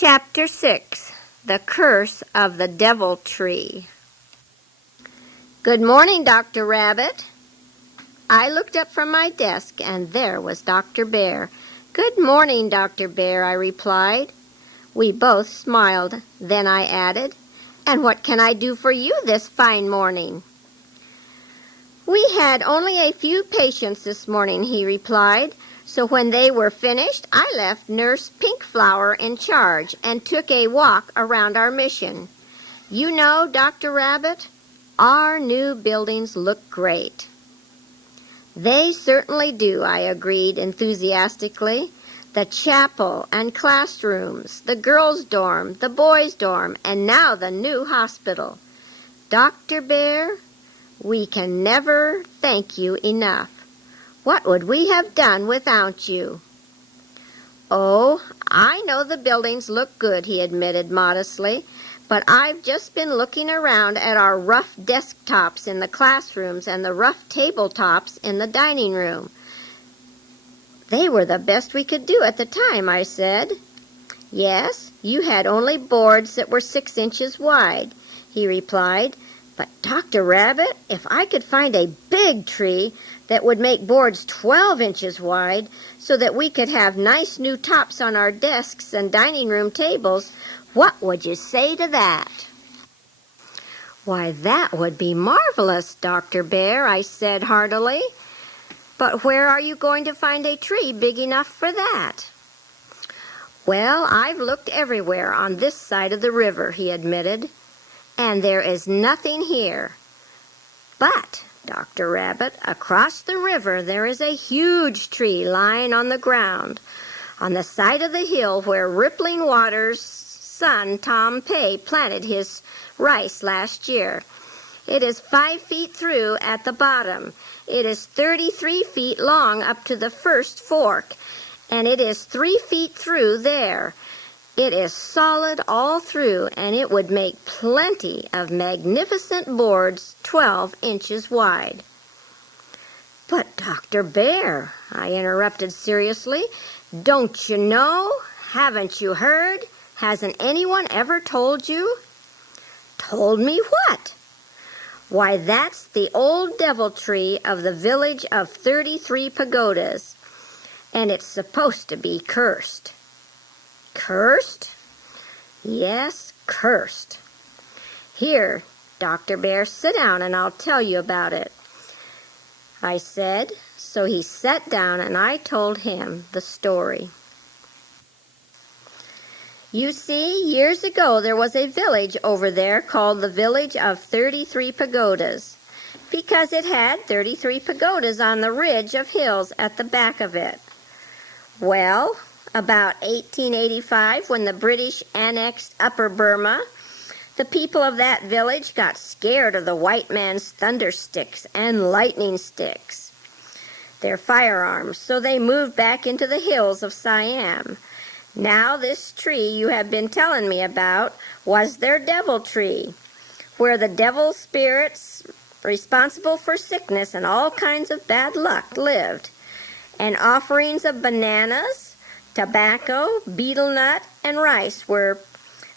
Chapter 6. The Curse of the Devil Tree. "Good morning, Dr. Rabbit." I looked up from my desk, and there was Dr. Bear. "Good morning, Dr. Bear," I replied. We both smiled. Then I added, "And what can I do for you this fine morning?" "We had only a few patients this morning," he replied. "So when they were finished, I left Nurse Pinkflower in charge and took a walk around our mission. You know, Dr. Rabbit, our new buildings look great." "They certainly do," I agreed enthusiastically. "The chapel and classrooms, the girls' dorm, the boys' dorm, and now the new hospital. Dr. Bear, we can never thank you enough. What would we have done without you?" "Oh, I know the buildings look good," he admitted modestly, "but I've just been looking around at our rough desktops in the classrooms and the rough tabletops in the dining room." "They were the best we could do at the time," I said. "Yes, you had only boards that were 6 inches wide," he replied. "But, Dr. Rabbit, if I could find a big tree that would make boards 12 inches wide so that we could have nice new tops on our desks and dining room tables, what would you say to that?" "Why, that would be marvelous, Dr. Bear," I said heartily. "But where are you going to find a tree big enough for that?" "Well, I've looked everywhere on this side of the river," he admitted, "and there is nothing here. But, Dr. Rabbit, across the river there is a huge tree lying on the ground, on the side of the hill where Rippling Water's son Tom Pay planted his rice last year. It is 5 feet through at the bottom. It is 33 feet long up to the first fork, and it is 3 feet through there. It is solid all through, and it would make plenty of magnificent boards 12 inches wide." "But, Dr. Bear," I interrupted seriously, "don't you know? Haven't you heard? Hasn't anyone ever told you?" "Told me what?" "Why, that's the old devil tree of the village of 33 pagodas, and it's supposed to be cursed." "Cursed?" "Yes, cursed. Here, Dr. Bear, sit down and I'll tell you about it," I said. So he sat down and I told him the story. "You see, years ago there was a village over there called the village of 33 pagodas, because it had 33 pagodas on the ridge of hills at the back of it. Well, about 1885, when the British annexed Upper Burma, the people of that village got scared of the white man's thunder sticks and lightning sticks, their firearms, so they moved back into the hills of Siam. Now this tree you have been telling me about was their devil tree, where the devil spirits responsible for sickness and all kinds of bad luck lived, and offerings of bananas, tobacco, betel nut, and rice were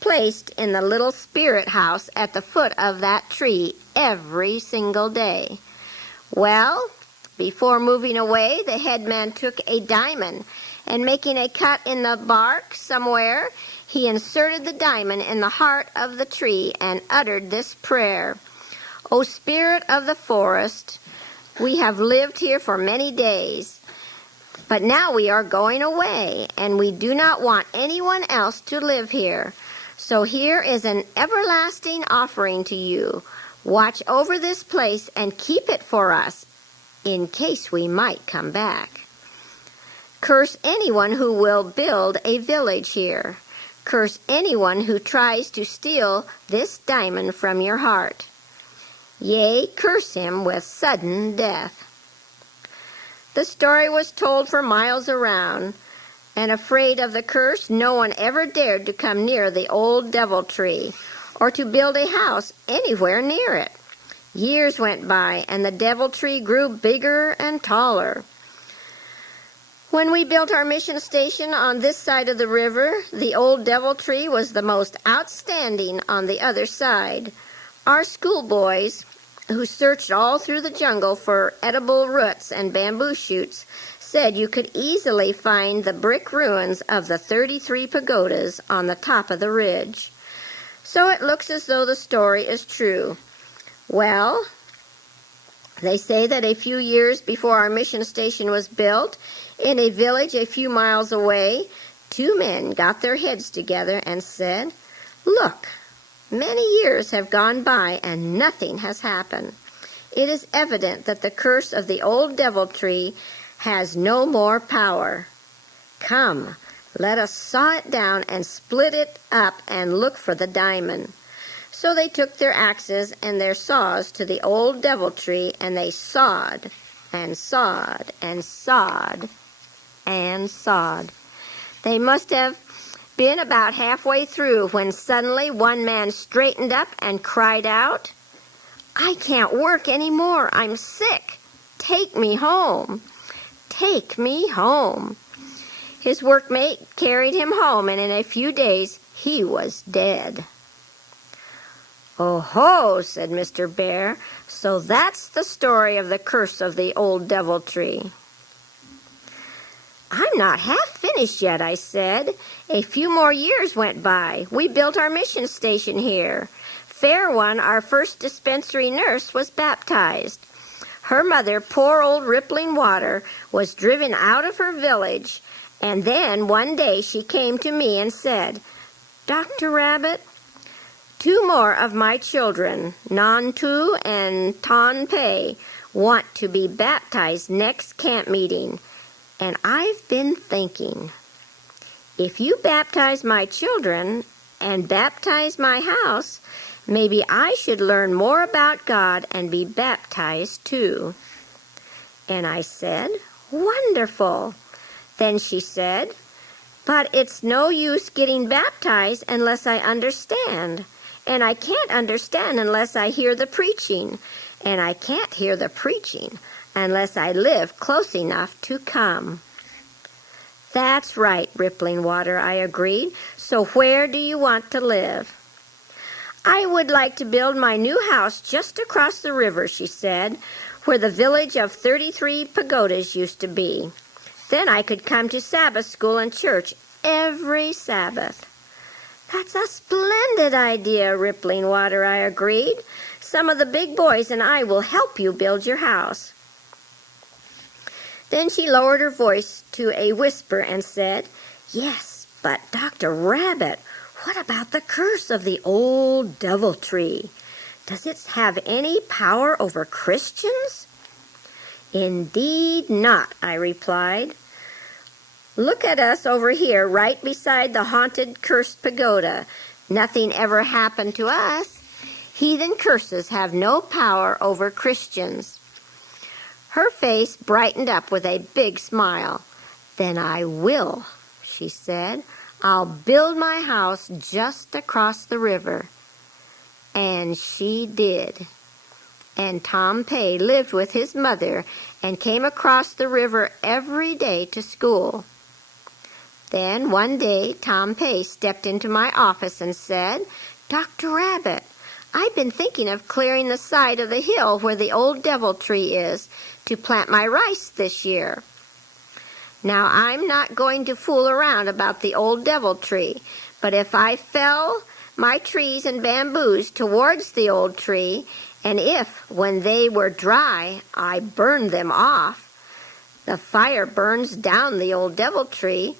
placed in the little spirit house at the foot of that tree every single day. Well, before moving away, the headman took a diamond, and making a cut in the bark somewhere, he inserted the diamond in the heart of the tree and uttered this prayer: 'O spirit of the forest, we have lived here for many days, but now we are going away, and we do not want anyone else to live here. So here is an everlasting offering to you. Watch over this place and keep it for us, in case we might come back. Curse anyone who will build a village here. Curse anyone who tries to steal this diamond from your heart. Yea, curse him with sudden death.' The story was told for miles around, and afraid of the curse, no one ever dared to come near the old devil tree or to build a house anywhere near it. Years went by, and the devil tree grew bigger and taller. When we built our mission station on this side of the river, the old devil tree was the most outstanding on the other side. Our schoolboys, who searched all through the jungle for edible roots and bamboo shoots, said you could easily find the brick ruins of the 33 pagodas on the top of the ridge. So it looks as though the story is true. Well, they say that a few years before our mission station was built, in a village a few miles away, 2 men got their heads together and said, "Look, many years have gone by and nothing has happened. It is evident that the curse of the old devil tree has no more power. Come, let us saw it down and split it up and look for the diamond." So they took their axes and their saws to the old devil tree, and they sawed and sawed and sawed and sawed. They must have been about halfway through when suddenly one man straightened up and cried out, "I can't work any more. I'm sick. Take me home. Take me home." His workmate carried him home, and in a few days he was dead. "Oh ho," said Mr. Bear, "so that's the story of the curse of the old devil tree." "I'm not half finished yet," I said. "A few more years went by. We built our mission station here. Fair One, our first dispensary nurse, was baptized. Her mother, poor old Rippling Water, was driven out of her village, and then one day she came to me and said, 'Dr. Rabbit, 2 more of my children, Nantu and Ton Pei, want to be baptized next camp meeting. And I've been thinking, if you baptize my children and baptize my house, maybe I should learn more about God and be baptized too.' And I said, 'Wonderful.' Then she said, 'But it's no use getting baptized unless I understand. And I can't understand unless I hear the preaching. And I can't hear the preaching unless I live close enough to come.' 'That's right, Rippling Water,' I agreed. 'So where do you want to live?' 'I would like to build my new house just across the river,' she said, 'where the village of 33 pagodas used to be. Then I could come to Sabbath school and church every Sabbath.' 'That's a splendid idea, Rippling Water,' I agreed. 'Some of the big boys and I will help you build your house.' Then she lowered her voice to a whisper and said, 'Yes, but Dr. Rabbit, what about the curse of the old devil tree? Does it have any power over Christians?' 'Indeed not,' I replied. 'Look at us over here right beside the haunted cursed pagoda. Nothing ever happened to us. Heathen curses have no power over Christians.' Her face brightened up with a big smile. 'Then I will,' she said. 'I'll build my house just across the river.' And she did. And Tom Pei lived with his mother and came across the river every day to school. Then one day Tom Pei stepped into my office and said, 'Dr. Rabbit, I've been thinking of clearing the side of the hill where the old devil tree is to plant my rice this year. Now, I'm not going to fool around about the old devil tree, but if I fell my trees and bamboos towards the old tree, and if, when they were dry, I burned them off, the fire burns down the old devil tree,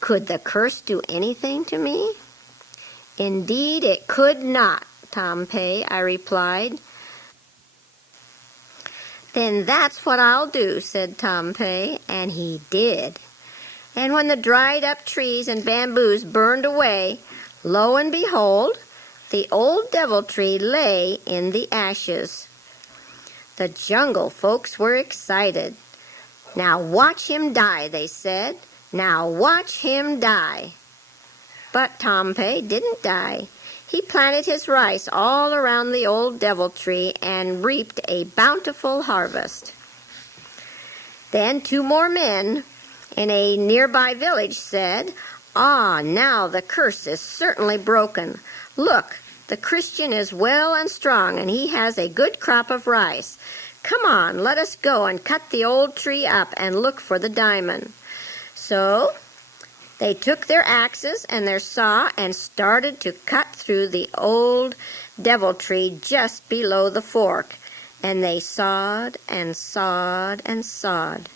could the curse do anything to me?' 'Indeed it could not, Tom Pei,' I replied. 'Then that's what I'll do,' said Tom Pei, and he did. And when the dried-up trees and bamboos burned away, lo and behold, the old devil tree lay in the ashes. The jungle folks were excited. 'Now watch him die,' they said. 'Now watch him die.' But Tom Pei didn't die. He planted his rice all around the old devil tree and reaped a bountiful harvest. Then 2 more men in a nearby village said, "Ah, now the curse is certainly broken. Look, the Christian is well and strong, and he has a good crop of rice. Come on, let us go and cut the old tree up and look for the diamond." So they took their axes and their saw and started to cut through the old devil tree just below the fork. And they sawed and sawed and sawed.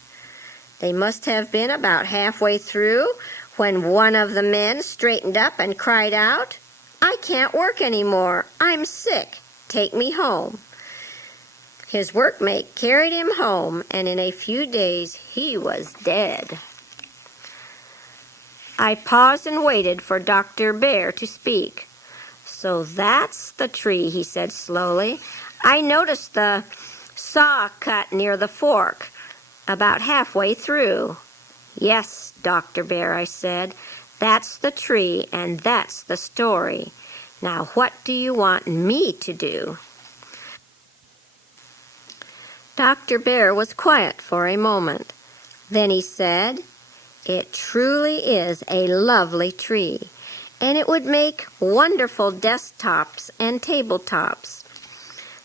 They must have been about halfway through when one of the men straightened up and cried out, "I can't work any more. I'm sick. Take me home." His workmate carried him home, and in a few days he was dead. I paused and waited for Dr. Bear to speak. "So that's the tree," he said slowly. "I noticed the saw cut near the fork, about halfway through." "Yes, Dr. Bear," I said. "That's the tree, and that's the story. Now what do you want me to do?" Dr. Bear was quiet for a moment. Then he said, "It truly is a lovely tree, and it would make wonderful desktops and tabletops."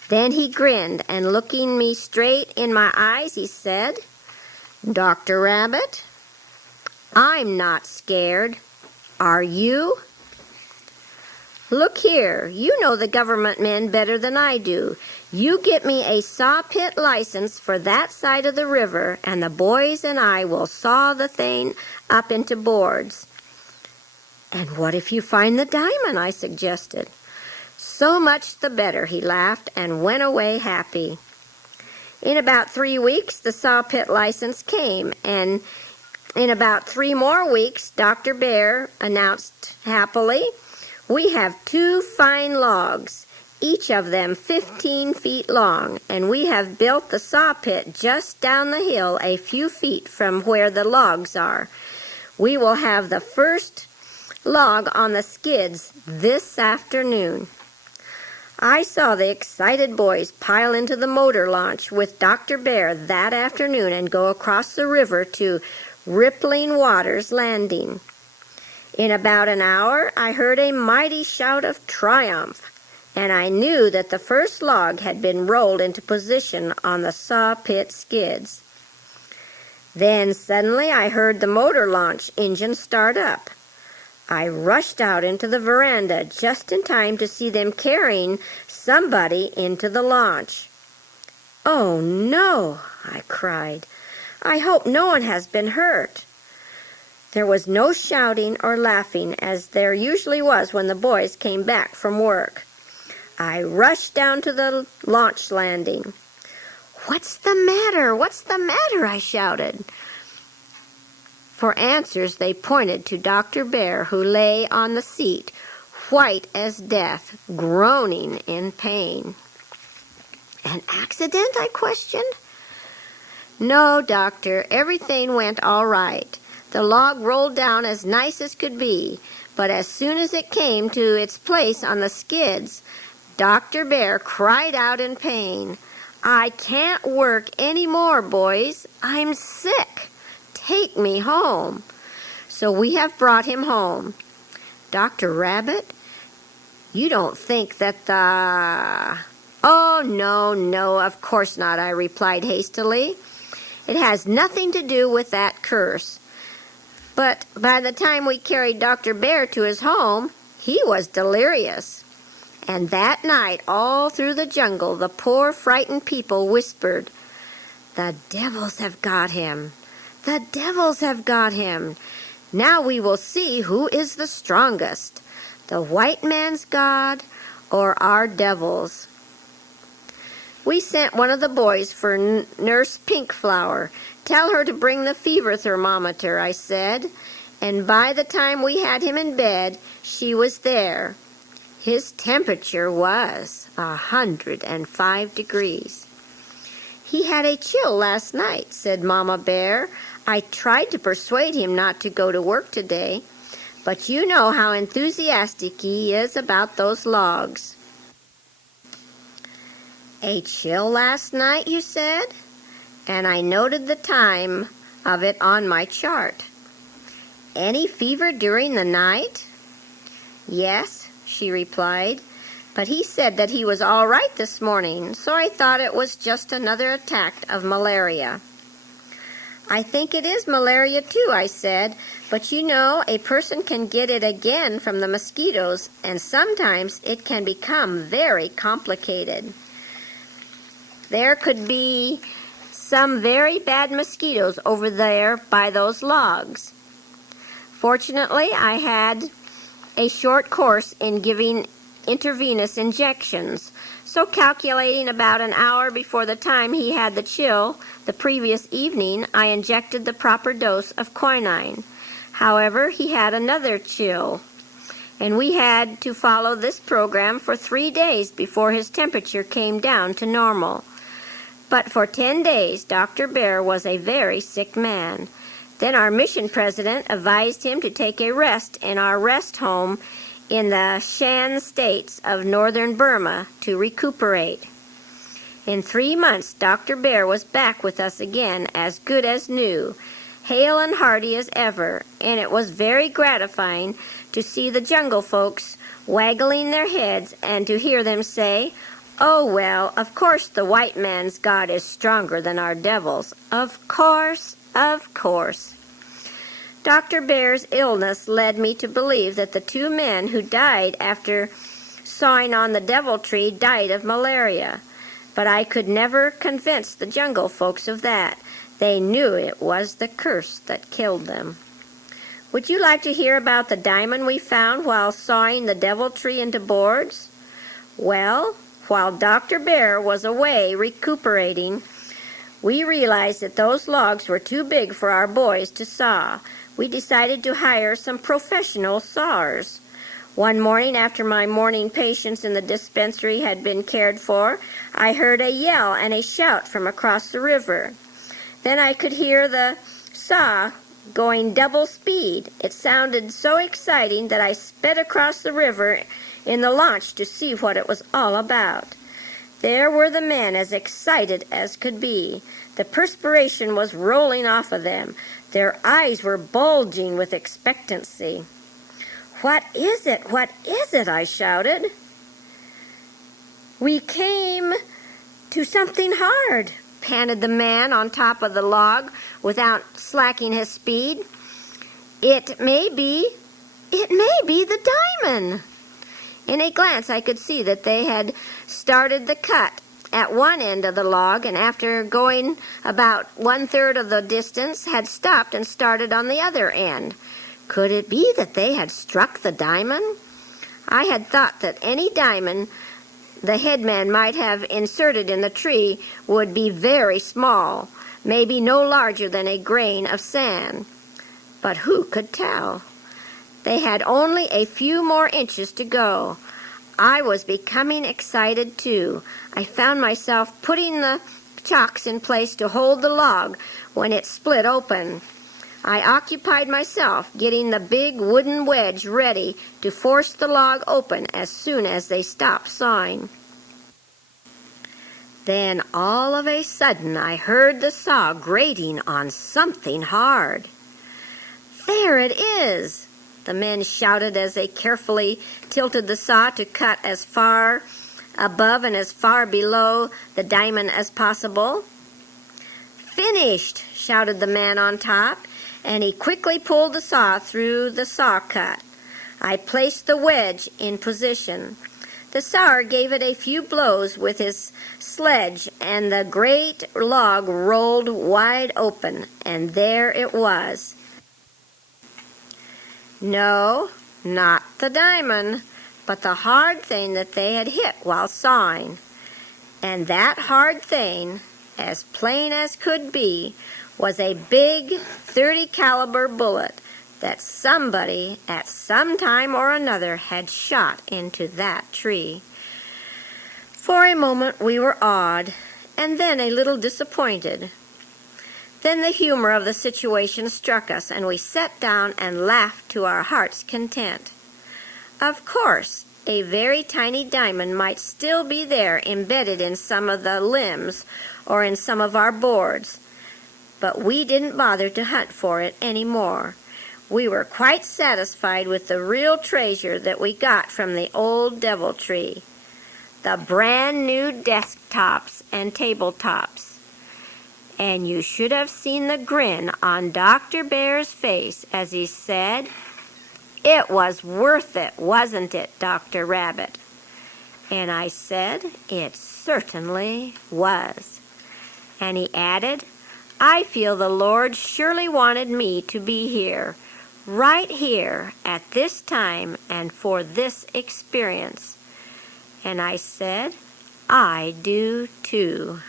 Then he grinned, and looking me straight in my eyes, he said, "Dr. Rabbit, I'm not scared. Are you? Look here, you know the government men better than I do. You get me a saw pit license for that side of the river, and the boys and I will saw the thing up into boards." "And what if you find the diamond?" I suggested. "So much the better," he laughed and went away happy. In about 3 weeks, the saw pit license came, and in about 3 more weeks, Dr. Bear announced happily, "We have 2 fine logs, each of them 15 feet long, and we have built the saw pit just down the hill a few feet from where the logs are. We will have the first log on the skids this afternoon." I saw the excited boys pile into the motor launch with Dr. Bear that afternoon and go across the river to Rippling Waters Landing. In about an hour, I heard a mighty shout of triumph, and I knew that the first log had been rolled into position on the saw pit skids. Then suddenly I heard the motor launch engine start up. I rushed out into the veranda just in time to see them carrying somebody into the launch. "Oh, no," I cried. "I hope no one has been hurt." There was no shouting or laughing as there usually was when the boys came back from work. I rushed down to the launch landing. "What's the matter? What's the matter?" I shouted. For answers, they pointed to Dr. Bear, who lay on the seat, white as death, groaning in pain. "An accident?" I questioned. "No, Doctor, everything went all right. The log rolled down as nice as could be, but as soon as it came to its place on the skids, Dr. Bear cried out in pain, 'I can't work any more, boys. I'm sick. Take me home.' So we have brought him home. Dr. Rabbit, you don't think that the—" "Oh, no, of course not," I replied hastily. "It has nothing to do with that curse. But by the time we carried Dr. Bear to his home, he was delirious. And that night, all through the jungle, the poor frightened people whispered, 'The devils have got him. The devils have got him. Now we will see who is the strongest, the white man's God or our devils.' We sent one of the boys for Nurse Pinkflower. 'Tell her to bring the fever thermometer,' I said, and by the time we had him in bed, she was there. His temperature was 105 degrees. "He had a chill last night," said Mama Bear. "I tried to persuade him not to go to work today, but you know how enthusiastic he is about those logs." "A chill last night, you said?" and I noted the time of it on my chart. Any fever during the night? Yes, she replied, but he said that he was all right this morning, so I thought it was just another attack of malaria. I think it is malaria too, I said, but you know, a person can get it again from the mosquitoes, and sometimes it can become very complicated. There could be some very bad mosquitoes over there by those logs. Fortunately, I had a short course in giving intravenous injections, so calculating about an hour before the time he had the chill the previous evening, I injected the proper dose of quinine. However, he had another chill, and we had to follow this program for 3 days before his temperature came down to normal. But for 10 days, Dr. Bear was a very sick man. Then our mission president advised him to take a rest in our rest home in the Shan states of northern Burma to recuperate. In 3 months, Dr. Bear was back with us again, as good as new, hale and hearty as ever, and it was very gratifying to see the jungle folks waggling their heads and to hear them say, "Oh, well, of course the white man's God is stronger than our devils. Of course, of course." Dr. Bear's illness led me to believe that the 2 men who died after sawing on the devil tree died of malaria. But I could never convince the jungle folks of that. They knew it was the curse that killed them. Would you like to hear about the diamond we found while sawing the devil tree into boards? Well, while Dr. Bear was away recuperating, we realized that those logs were too big for our boys to saw. We decided to hire some professional sawers. One morning, after my morning patients in the dispensary had been cared for, I heard a yell and a shout from across the river. Then I could hear the saw going double speed. It sounded so exciting that I sped across the river in the launch to see what it was all about. There were the men, as excited as could be. The perspiration was rolling off of them. Their eyes were bulging with expectancy. "What is it? What is it?" I shouted. "We came to something hard," panted the man on top of the log without slacking his speed. It may be the diamond." In a glance, I could see that they had started the cut at one end of the log, and after going about 1/3 of the distance, had stopped and started on the other end. Could it be that they had struck the diamond? I had thought that any diamond the headman might have inserted in the tree would be very small, maybe no larger than a grain of sand. But who could tell? They had only a few more inches to go. I was becoming excited too. I found myself putting the chocks in place to hold the log when it split open. I occupied myself getting the big wooden wedge ready to force the log open as soon as they stopped sawing. Then all of a sudden I heard the saw grating on something hard. "There it is!" the men shouted as they carefully tilted the saw to cut as far above and as far below the diamond as possible. "Finished!" shouted the man on top, and he quickly pulled the saw through the saw cut. I placed the wedge in position. The sawyer gave it a few blows with his sledge, and the great log rolled wide open, and there it was. No, not the diamond, but the hard thing that they had hit while sawing. And that hard thing, as plain as could be, was a big .30 caliber bullet that somebody at some time or another had shot into that tree. For a moment we were awed, and then a little disappointed. Then the humor of the situation struck us, and we sat down and laughed to our heart's content. Of course, a very tiny diamond might still be there embedded in some of the limbs or in some of our boards, but we didn't bother to hunt for it any more. We were quite satisfied with the real treasure that we got from the old devil tree. The brand new desktops and tabletops. And you should have seen the grin on Dr. Bear's face as he said, "It was worth it, wasn't it, Dr. Rabbit?" And I said, "It certainly was." And he added, "I feel the Lord surely wanted me to be here, right here at this time and for this experience." And I said, "I do too."